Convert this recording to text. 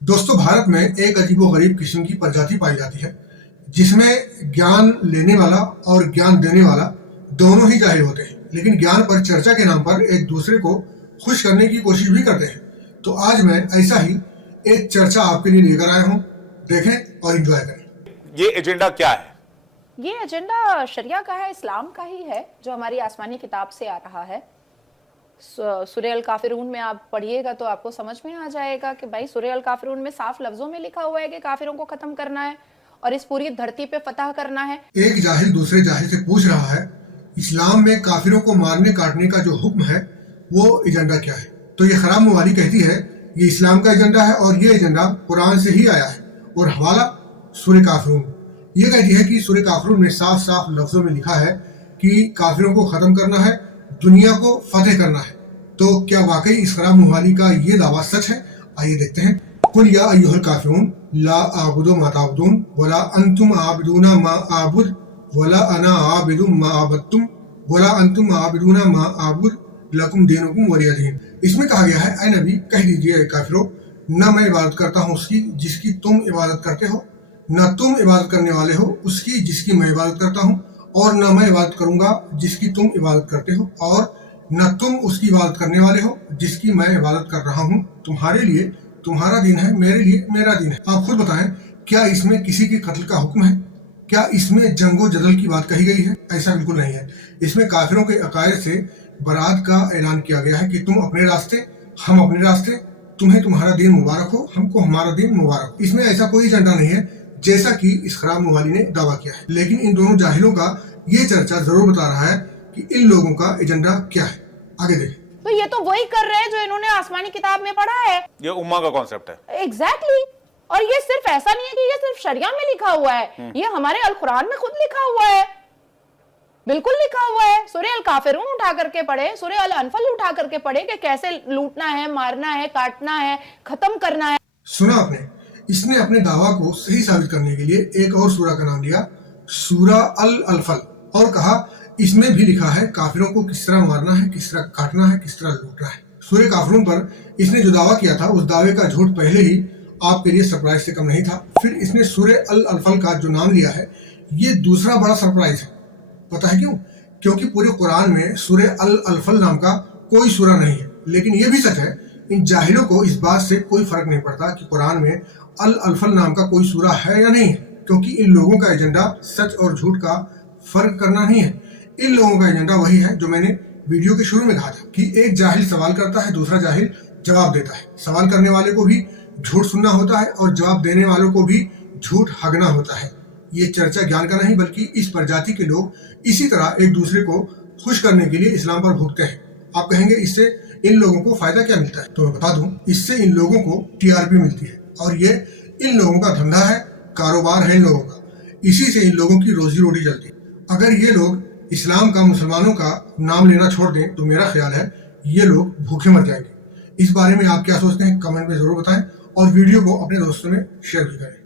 दोस्तों, भारत में एक अजीबोगरीब किस्म की प्रजाति पाई जाती है जिसमें ज्ञान लेने वाला और ज्ञान देने वाला दोनों ही जाहिल होते हैं, लेकिन ज्ञान पर चर्चा के नाम पर एक दूसरे को खुश करने की कोशिश भी करते हैं। तो आज मैं ऐसा ही एक चर्चा आपके लिए लेकर आया हूँ। देखें और एंजॉय करें। ये एजेंडा क्या है? ये एजेंडा शरिया का है, इस्लाम का ही है, जो हमारी आसमानी किताब से आ रहा है। सूरह अल काफिरून में आप पढ़िएगा तो आपको समझ में आ जाएगा कि भाई सूरह अल काफिरून में साफ लफ्जों में लिखा हुआ है कि काफिरों को खत्म करना है और इस पूरी धरती पे फतह करना है। एक जाहिल दूसरे जाहिल से पूछ रहा है, इस्लाम में काफिरों को मारने काटने का जो हुक्म है वो एजेंडा क्या है? तो ये खराब मुवाली कहती है ये इस्लाम का एजेंडा है और ये एजेंडा कुरान से ही आया है और हवाला सूरह काफिरून। ये कहती है कि सूरह काफिरून में साफ साफ लफ्जों में लिखा है कि काफिरों को खत्म करना है, दुनिया को फतेह करना है। तो क्या वाकई इस खराब मुहाली का ये दावा सच है? आइए देखते हैं। कुल या अय्युहल काफिरून ला आबुदु मा ताबुदून वला अंतुम आबिदूना मा आबुद वला अना आबिदु मा आबदतुम वला अंतुम आबिदूना मा आबुद लकुम दीनुकुम वलिया दीन। इसमें कहा गया है, ऐ नबी कह दीजिए काफिरों, न मैं इबादत करता हूँ उसकी जिसकी तुम इबादत करते हो, न तुम इबादत करने वाले हो उसकी जिसकी मैं इबादत करता हूँ, और न मैं इबादत करूंगा जिसकी तुम इबादत करते हो, और न तुम उसकी इबादत करने वाले हो जिसकी मैं इबादत कर रहा हूँ। तुम्हारे लिए तुम्हारा दिन है, मेरे लिए मेरा दिन है। आप खुद बताएं, क्या इसमें किसी के कत्ल का हुक्म है? क्या इसमें जंगो जदल की बात कही गई है? ऐसा बिल्कुल नहीं है। इसमें काफिरों के अकायद से बरात का ऐलान किया गया है कि तुम अपने रास्ते, हम अपने रास्ते, तुम्हें तुम्हारा दिन मुबारक हो, हमको हमारा दिन मुबारक हो। इसमें ऐसा कोई एजेंडा नहीं है जैसा कि इस खराब मुवाली ने दावा किया है। लेकिन इन दोनों जाहिलों का ये चर्चा जरूर बता रहा है कि इन लोगों का एजेंडा क्या है। आगे देखें। तो ये तो वही कर रहे हैं जो इन्होंने आसमानी किताब में पढ़ा है। ये उम्मा का कॉन्सेप्ट है। एग्जैक्टली। और ये सिर्फ ऐसा नहीं है कि ये सिर्फ शरिया में लिखा हुआ है, ये हमारे अल कुरान में खुद लिखा हुआ है, बिल्कुल लिखा हुआ है। सूरह अल काफिरून उठा करके पढ़े, सूरह अल अनफल उठा करके पढ़े कि कैसे लूटना है, मारना है, काटना है, खत्म करना है। सुना आपने? इसने अपने दावा को सही साबित करने के लिए एक और सूरा का नाम लिया, सूरा अल अनफल, और कहा इसमें भी लिखा है काफिरों को किस तरह मारना है, किस तरह काटना है, किस तरह लूटना है। सूरह काफिरून पर इसने जो दावा किया था उस दावे का झूठ पहले ही आपके लिए सरप्राइज से कम नहीं था। फिर इसने सूरह अल अनफल का जो नाम लिया है ये दूसरा बड़ा सरप्राइज है। पता है क्यों? क्योंकि पूरे कुरान में सूरह अल अनफल नाम का कोई सूरा नहीं है। लेकिन ये भी सच है, इन जाहिलों को इस बात से कोई फर्क नहीं पड़ता कि कुरान में अल अनफल नाम का कोई सूरा है या नहीं है, क्योंकि इन लोगों का एजेंडा सच और झूठ का फर्क करना नहीं है। इन लोगों का एजेंडा वही है जो मैंने वीडियो के शुरू में कहा था कि एक जाहिल सवाल करता है, दूसरा जाहिल जवाब देता है। सवाल करने वाले को भी झूठ सुनना होता है और जवाब देने वालों को भी झूठ हगना होता है। ये चर्चा ज्ञान का नहीं, बल्कि इस प्रजाति के लोग इसी तरह एक दूसरे को खुश करने के लिए इस्लाम पर भूखते हैं। आप कहेंगे इससे इन लोगों को फायदा क्या मिलता है? तो मैं बता दूं, इससे इन लोगों को टीआरपी मिलती है और ये इन लोगों का धंधा है, कारोबार है इन लोगों का। इसी से इन लोगों की रोजी रोटी चलती है। अगर ये लोग इस्लाम का, मुसलमानों का नाम लेना छोड़ दें तो मेरा ख्याल है ये लोग भूखे मर जाएंगे। इस बारे में आप क्या सोचते हैं? कमेंट में जरूर बताएं और वीडियो को अपने दोस्तों में शेयर भी करें।